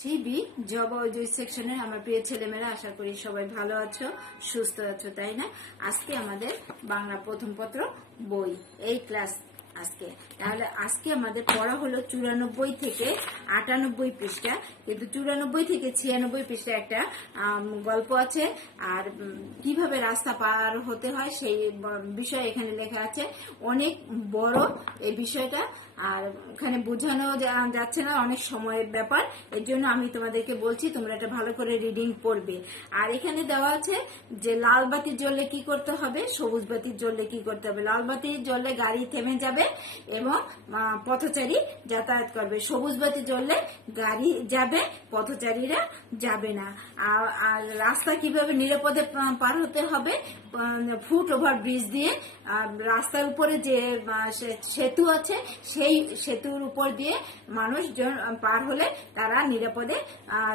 CB job ও জুই সেকশনের আমার প্রিয় ছেলেমেয়েরা, আশা করি সবাই ভালো আছো, সুস্থ আছো, তাই না? আজকে আমাদের বাংলা প্রথম পত্র বই এই ক্লাস। তাহলে আজকে আমাদের পড়া হলো 94 থেকে 98 পৃষ্ঠা, কিন্তু 94 থেকে 96 পৃষ্ঠা একটা গল্প আছে। আর কিভাবে রাস্তা পার হতে হয় সেই বিষয় এখানে লেখা আছে। অনেক বড় এই বিষয়টা, আর এখানে বোঝানো যাচ্ছে না, অনেক সময়ের ব্যাপার। এর জন্য আমি তোমাদেরকে বলছি তোমরা এটা ভালো করে রিডিং পড়বে। আর এখানে দেওয়া আছে যে লাল বাতি জ্বললে কি করতে হবে, সবুজ বাতি জ্বললে কি করতে হবে। লাল বাতি জ্বললে গাড়ি থেমে যাবে এবং পথচারী যাতায়াত করবে। সবুজ বাতি জ্বললে গাড়ি যাবে, পথচারীরা যাবে না। আর রাস্তা কিভাবে নিরাপদে পার হতে হবে, ফুট ওভার ব্রিজ দিয়ে। রাস্তার উপরে যে সেতু আছে সেই সেতুর উপর দিয়ে মানুষজন পার হলে তারা নিরাপদে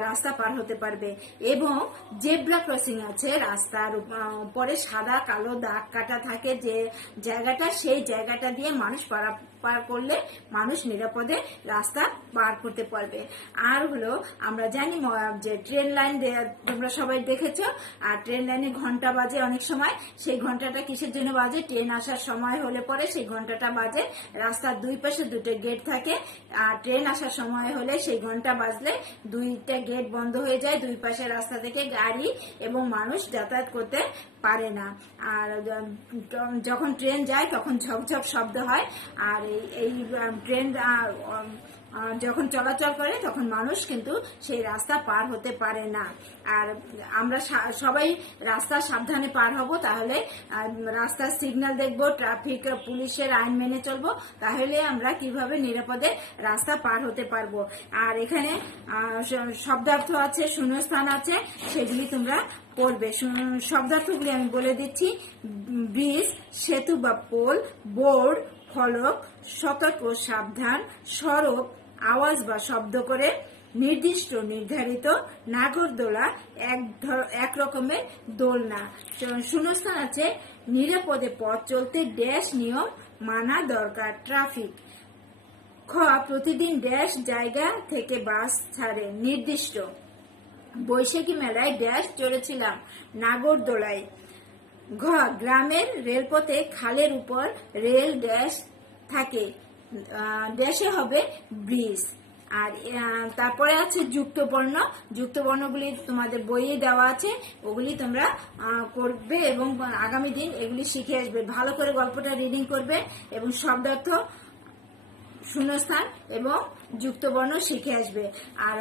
রাস্তা পার হতে পারবে। এবং জেব্রা ক্রসিং আছে, রাস্তার উপরে সাদা কালো দাগ কাটা থাকে যে জায়গাটা, সেই জায়গাটা দিয়ে মানুষ পার করলে মানুষ নিরাপদে রাস্তা পার করতে পারবে। আর হলো আমরা জানি যে ট্রেন লাইন তোমরা সবাই দেখেছো, আর ট্রেন লাইনে ঘন্টা বাজে অনেক সময়। সেই ঘন্টাটা কিসের জন্য বাজে? ট্রেন আসার সময় হলে পরে সেই ঘন্টাটা বাজে। রাস্তার দুই পাশে দুটো গেট থাকে, আর ট্রেন আসার সময় হলে সেই ঘন্টা বাজলে দুইটা গেট বন্ধ হয়ে যায়। দুই পাশে রাস্তা থেকে গাড়ি এবং মানুষ যাতায়াত করতে পারে না। আর যখন ট্রেন যায় তখন ঝকঝক শব্দ হয়। আর এই ট্রেন যখন চলাচল করে তখন মানুষ কিন্তু সেই রাস্তা পার হতে পারে না। আর আমরা সবাই রাস্তা সাবধানে পার হব, তাহলে রাস্তার সিগন্যাল দেখব, ট্রাফিক পুলিশের আইন মেনে চলবো, তাহলে আমরা কিভাবে নিরাপদে রাস্তা পার হতে পারবো। আর এখানে শব্দার্থ আছে, শূন্যস্থান আছে, সেগুলি তোমরা পড়বে। শব্দার্থগুলি আমি বলে দিচ্ছি। ব্রিজ সেতু বা পোল, বোর্ড ফলক, সতর্ক সাবধান, সড়ক আওয়াজ বা শব্দ করে, নির্দিষ্ট নির্ধারিত, নাগরদোলা এক রকমের দোলনা। শূন্যস্থান আছে নিরাপদে পথ চলতে ড্যাশ নিয়ম মানা দরকার, ট্রাফিক। খ প্রতিদিন ড্যাশ জায়গা থেকে বাস ছাড়ে, নির্দিষ্ট। বৈশাখী মেলায় ড্যাশ চড়েছিলাম, নাগরদোলায়। ঘ গ্রামের রেলপথে খালের উপর রেল ড্যাশ থাকে, ড্যাশে হবে ব্রিজ। আর তারপরে আছে যুক্ত বর্ণ। যুক্ত বর্ণগুলি তোমাদের বইয়ে দেওয়া আছে, ওগুলি তোমরা করবে এবং আগামী দিন এগুলি শিখে আসবে। ভালো করে গল্পটা রিডিং করবে এবং শব্দার্থ, শূন্যস্থান এবং যুক্ত বর্ণ শিখে আসবে। আর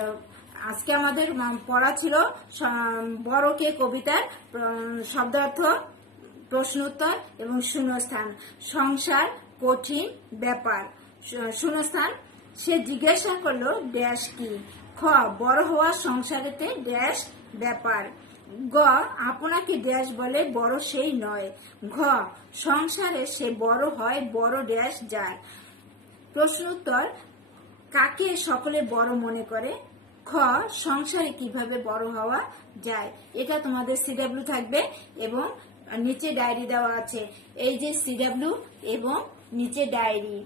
আজকে আমাদের পড়া ছিল বড় কে কবিতার শব্দার্থ, প্রশ্ন উত্তর এবং শূন্যস্থান। সংসার কঠিন ব্যাপার, শূন্যস্থান। সে জিজ্ঞাসা করলো ড্যাশ কি। খ বড় হওয়া সংসারেতে ড্যাশ ব্যাপার। গ আপনাকে ড্যাশ বলে বড় সেই নয়। ঘ সংসারে সে বড় হয় বড় ড্যাশ যার। প্রশ্ন উত্তর কাকে সকলে বড় মনে করে। খ সংসারে কিভাবে বড় হওয়া যায়। এটা তোমাদের সিডব্লিউ থাকবে এবং নিচে ডায়েরি দেওয়া আছে। এই যে সিডব্লিউ এবং নিচে ডায়েরি,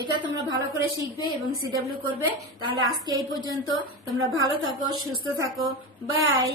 এটা তোমরা ভালো করে শিখবে এবং সিডব্লিউ করবে। তাহলে আজকে এই পর্যন্ত। তোমরা ভালো থাকো, সুস্থ থাকো, বাই।